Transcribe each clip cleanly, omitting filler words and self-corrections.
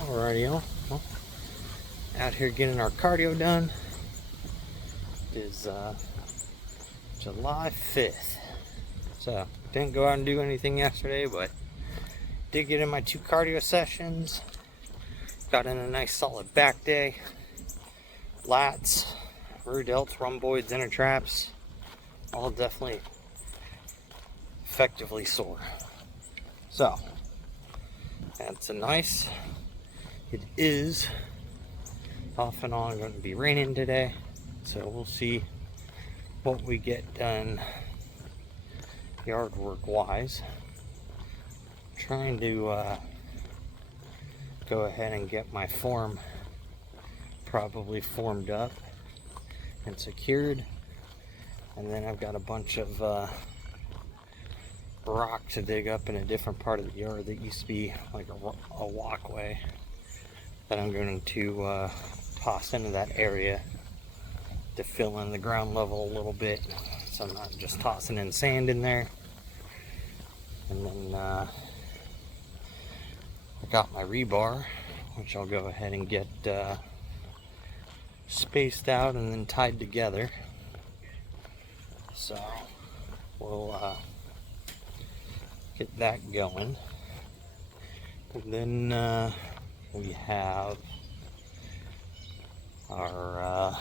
Alrighty, y'all. Well, out here getting our cardio done. It is July 5th. So, didn't go out and do anything yesterday, but did get in my 2 cardio sessions. Got in a nice solid back day. Lats, rear delts, rhomboids, inner traps. All definitely effectively sore. So, that's a nice. It is off and on going to be raining today, so we'll see what we get done yard work wise. Trying to go ahead and get my form probably formed up and secured, and then I've got a bunch of rock to dig up in a different part of the yard that used to be like a walkway that I'm going to toss into that area to fill in the ground level a little bit, so I'm not just tossing in sand in there. And then I got my rebar, which I'll go ahead and get spaced out and then tied together. So we'll get that going. And then we have our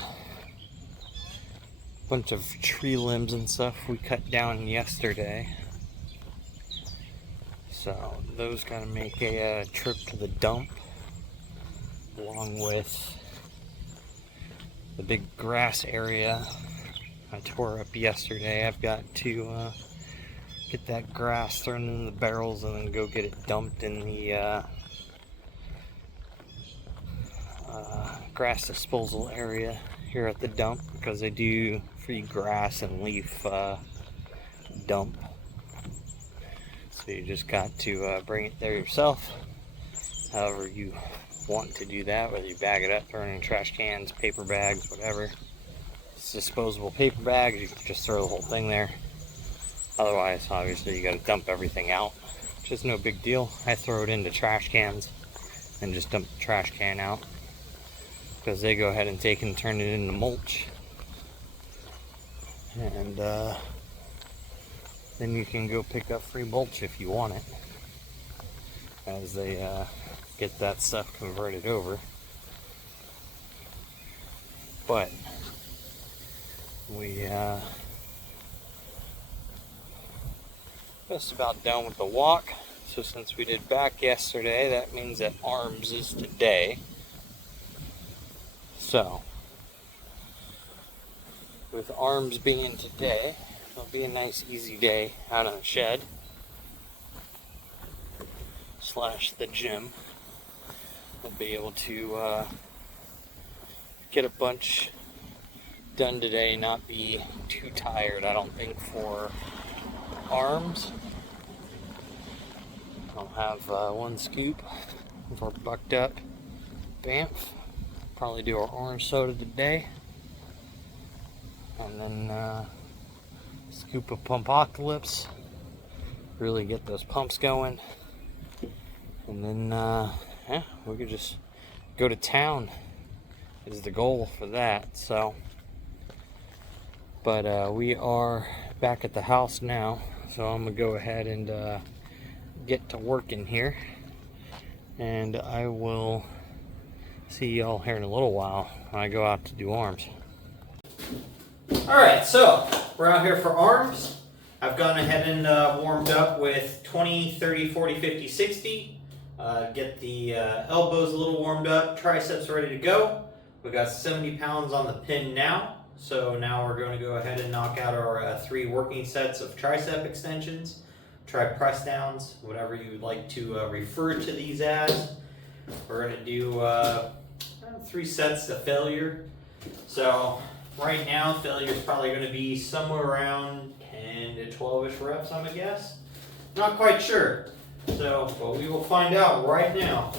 bunch of tree limbs and stuff we cut down yesterday. So those gotta make a trip to the dump, along with the big grass area I tore up yesterday. I've got to get that grass thrown in the barrels and then go get it dumped in the grass disposal area here at the dump, because they do free grass and leaf dump. So you just got to bring it there yourself, however you want to do that, whether you bag it up, throw it in trash cans, paper bags, whatever. It's disposable paper bags, you can just throw the whole thing there. Otherwise, obviously, you got to dump everything out, which is no big deal. I throw it into trash cans and just dump the trash can out, because they go ahead and take and turn it into mulch. And then you can go pick up free mulch if you want it, as they get that stuff converted over. But we just about done with the walk. So since we did back yesterday, that means that arms is today. So with arms being today, it'll be a nice easy day out on the shed / the gym. We'll be able to get a bunch done today, not be too tired, I don't think, for arms. I'll have 1 scoop of our bucked up Banff. Probably do our orange soda today. And then scoop of Pumpocalypse. Really get those pumps going. And then, yeah, we could just go to town is the goal for that. So, but we are back at the house now. So I'm going to go ahead and get to work in here. And I will see y'all here in a little while when I go out to do arms. Alright, so we're out here for arms. I've gone ahead and warmed up with 20, 30, 40, 50, 60. Get the elbows a little warmed up, triceps ready to go. We got 70 pounds on the pin now. So now we're going to go ahead and knock out our 3 working sets of tricep extensions. Try press downs, whatever you would like to refer to these as. We're going to do 3 sets to failure. So right now, failure is probably going to be somewhere around 10 to 12-ish reps, I'm going to guess. Not quite sure. So, but we will find out right now.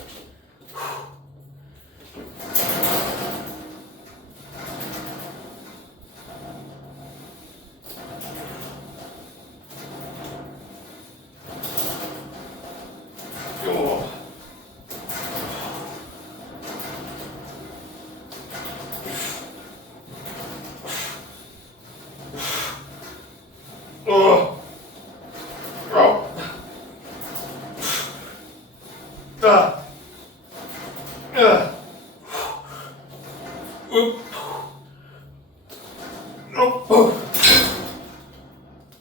Alright,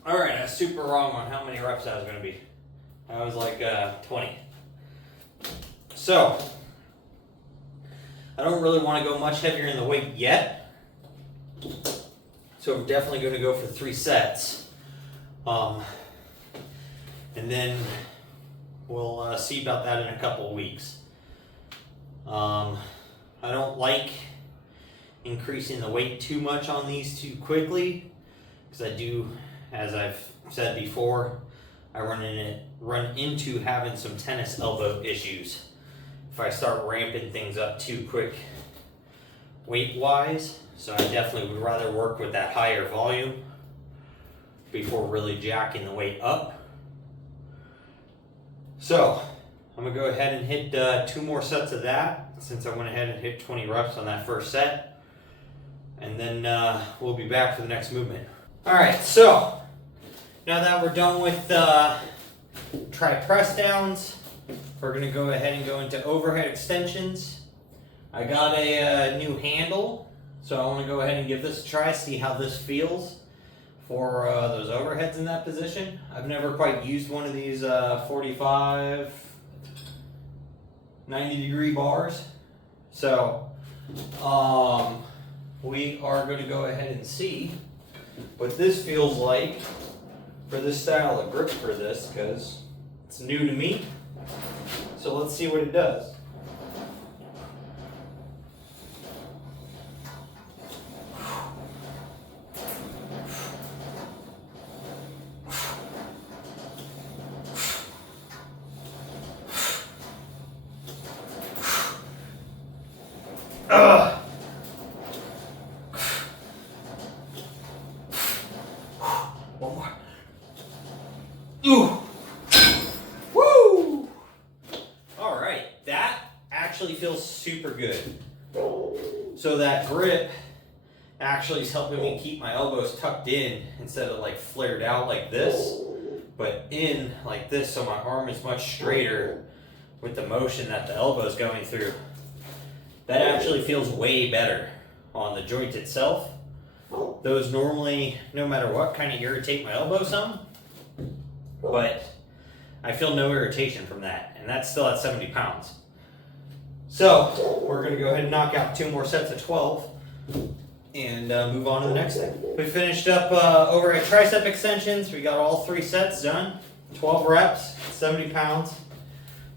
I was super wrong on how many reps I was going to be. I was like 20. So, I don't really want to go much heavier in the weight yet. So I'm definitely going to go for 3 sets. And then we'll see about that in a couple of weeks. I don't like increasing the weight too much on these too quickly, because I do, as I've said before, I run into having some tennis elbow issues if I start ramping things up too quick weight wise. So I definitely would rather work with that higher volume before really jacking the weight up. So I'm gonna go ahead and hit 2 more sets of that, since I went ahead and hit 20 reps on that first set. And then we'll be back for the next movement. Alright, so now that we're done with try press downs, we're going to go ahead and go into overhead extensions. I got a new handle, so I want to go ahead and give this a try, see how this feels for those overheads in that position. I've never quite used one of these 45, 90 degree bars. So we are going to go ahead and see what this feels like for this style of grip for this, because it's new to me. So let's see what it does. One more. Ooh. Woo! Alright, that actually feels super good. So that grip actually is helping me keep my elbows tucked in instead of like flared out like this, but in like this, so my arm is much straighter with the motion that the elbow is going through. That actually feels way better on the joint itself. Those normally, no matter what, kind of irritate my elbow some, but I feel no irritation from that, and that's still at 70 pounds. So we're going to go ahead and knock out 2 more sets of 12 and move on to the next thing. We finished up overhead tricep extensions. We got all 3 sets done, 12 reps, 70 pounds.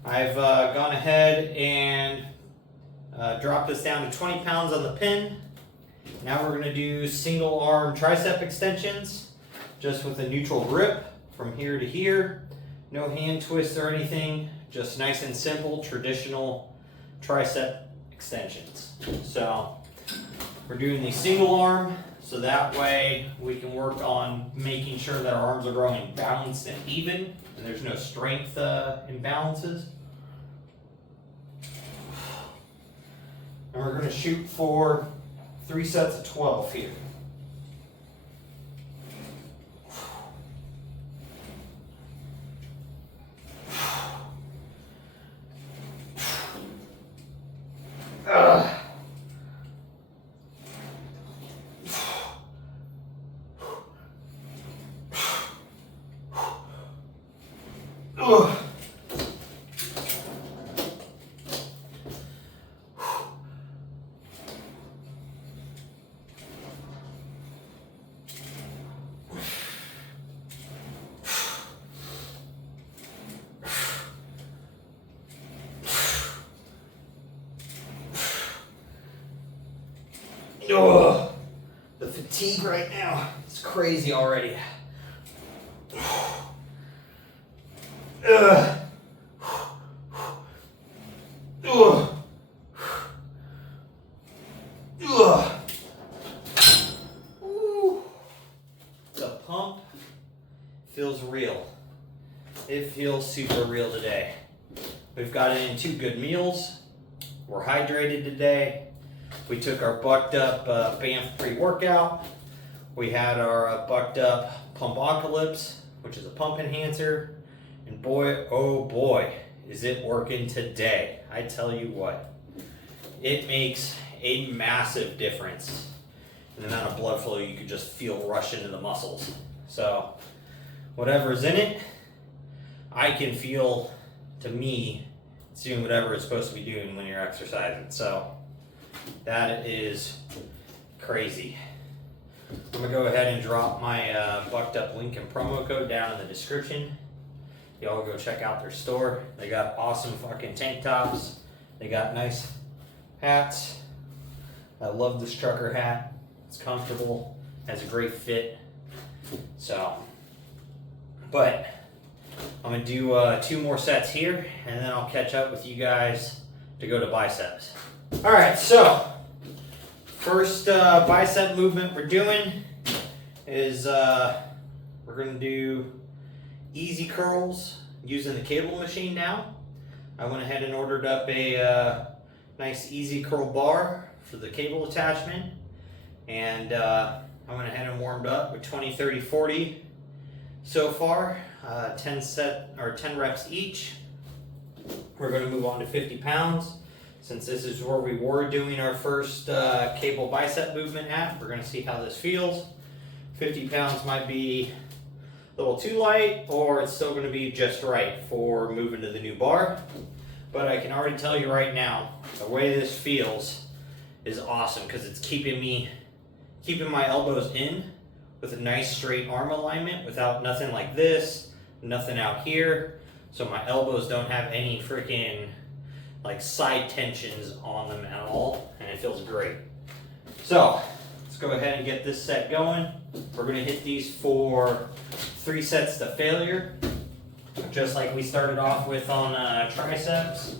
I've gone ahead and dropped this down to 20 pounds on the pin. Now we're going to do single arm tricep extensions, just with a neutral grip from here to here. No hand twist or anything, just nice and simple, traditional tricep extensions. So we're doing the single arm, so that way we can work on making sure that our arms are growing balanced and even, and there's no strength imbalances. And we're going to shoot for 3 sets of 12 here. Oh, the fatigue right now, it's crazy already. The pump feels real. It feels super real today. We've gotten into good meals. We're hydrated today. We took our bucked up BAMF pre-workout. We had our bucked up Pumpocalypse, which is a pump enhancer. And boy, oh boy, is it working today. I tell you what, it makes a massive difference in the amount of blood flow you could just feel rush into the muscles. So whatever's in it, I can feel, to me, it's doing whatever it's supposed to be doing when you're exercising. So that is crazy. I'm gonna go ahead and drop my Bucked Up link and promo code down in the description. Y'all go check out their store. They got awesome fucking tank tops. They got nice hats. I love this trucker hat. It's comfortable, has a great fit. So, but I'm gonna do 2 more sets here, and then I'll catch up with you guys to go to biceps. All right, so first bicep movement we're doing is we're gonna do easy curls using the cable machine now. I went ahead and ordered up a nice easy curl bar for the cable attachment, and I went ahead and warmed up with 20, 30, 40 so far, 10 reps each. We're going to move on to 50 pounds. Since this is where we were doing our first cable bicep movement at, we're going to see how this feels. 50 pounds might be a little too light, or it's still going to be just right for moving to the new bar. But I can already tell you right now, the way this feels is awesome, because it's keeping my elbows in with a nice straight arm alignment without nothing like this, nothing out here. So my elbows don't have any freaking like side tensions on them at all, and it feels great. So let's go ahead and get this set going. We're gonna hit these for 3 sets to failure, just like we started off with on triceps.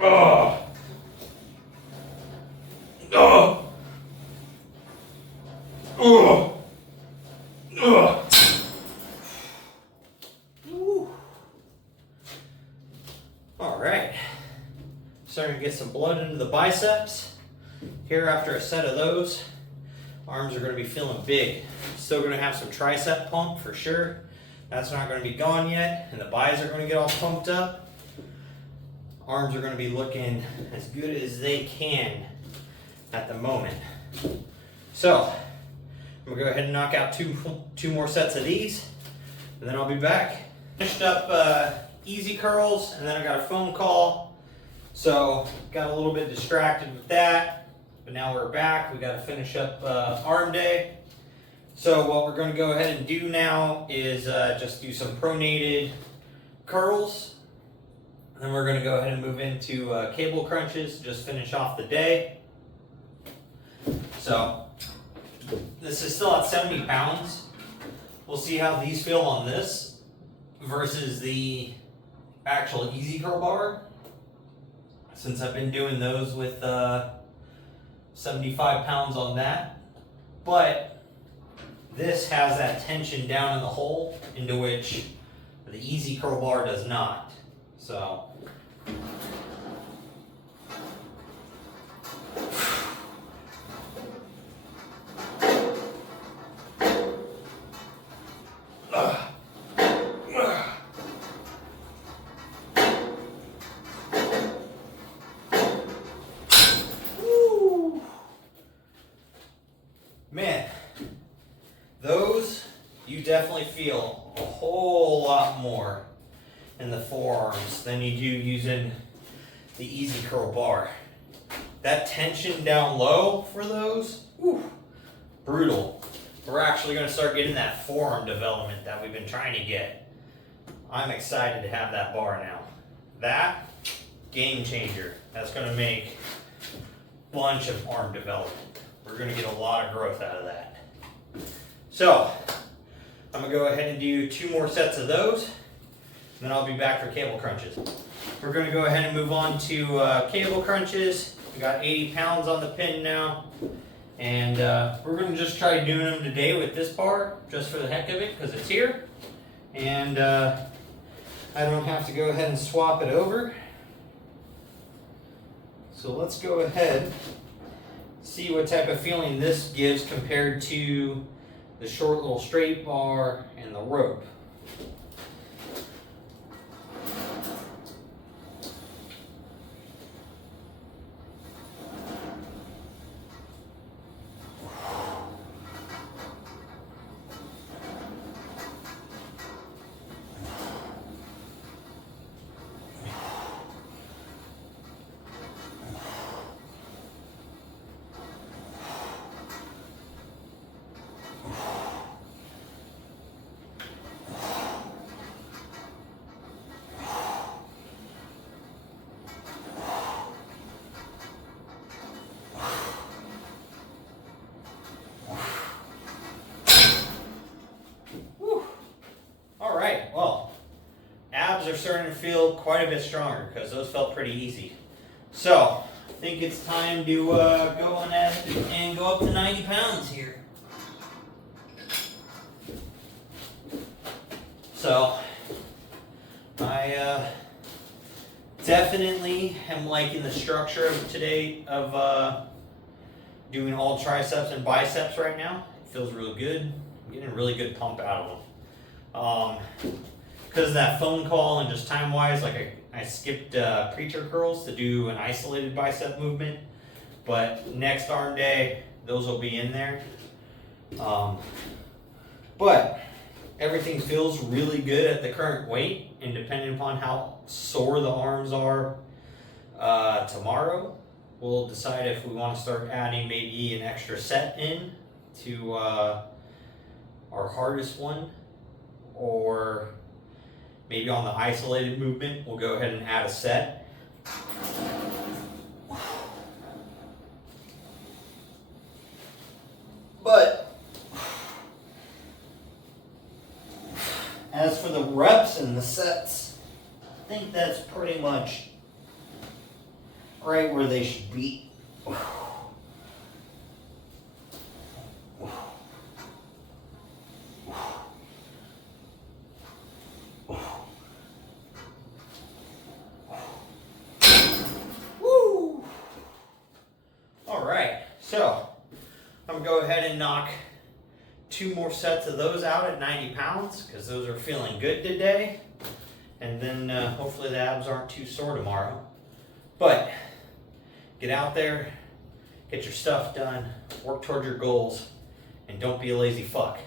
Oh. Oh. Oh. Oh. All right. Starting to get some blood into the biceps. Here after a set of those, arms are going to be feeling big. Still going to have some tricep pump for sure. That's not going to be gone yet, and the bis are going to get all pumped up. Arms are going to be looking as good as they can at the moment. So I'm going to go ahead and knock out two more sets of these, and then I'll be back. Finished up easy curls, and then I got a phone call. So got a little bit distracted with that, but now we're back. We got to finish up arm day. So what we're going to go ahead and do now is just do some pronated curls. Then we're going to go ahead and move into cable crunches, just finish off the day. So this is still at 70 pounds. We'll see how these feel on this versus the actual easy curl bar, since I've been doing those with 75 pounds on that. But this has that tension down in the hole, into which the easy curl bar does not. So man, those you definitely feel a whole lot more in the forearms than you do using the easy curl bar. That tension down low for those, brutal. We're actually going to start getting that forearm development that we've been trying to get. I'm excited to have that bar now. That, game changer. That's going to make a bunch of arm development. We're going to get a lot of growth out of that. So I'm going to go ahead and do 2 more sets of those. Then I'll be back for cable crunches. We're going to go ahead and move on to cable crunches. We got 80 pounds on the pin now. And we're going to just try doing them today with this bar, just for the heck of it, because it's here. And I don't have to go ahead and swap it over. So let's go ahead, see what type of feeling this gives compared to the short little straight bar and the rope. Alright, well, abs are starting to feel quite a bit stronger because those felt pretty easy. So, I think it's time to go on that and go up to 90 pounds here. So, I definitely am liking the structure of today of doing all triceps and biceps right now. It feels really good. I'm getting a really good pump out of them. Because of that phone call and just time wise, like I skipped preacher curls to do an isolated bicep movement, but next arm day those will be in there. But everything feels really good at the current weight, and depending upon how sore the arms are tomorrow, we'll decide if we want to start adding maybe an extra set in to our hardest one. Or maybe on the isolated movement, we'll go ahead and add a set. But as for the reps and the sets, I think that's pretty much right where they should be. So, I'm going to go ahead and knock 2 more sets of those out at 90 pounds because those are feeling good today. And then hopefully the abs aren't too sore tomorrow. But get out there, get your stuff done, work towards your goals, and don't be a lazy fuck.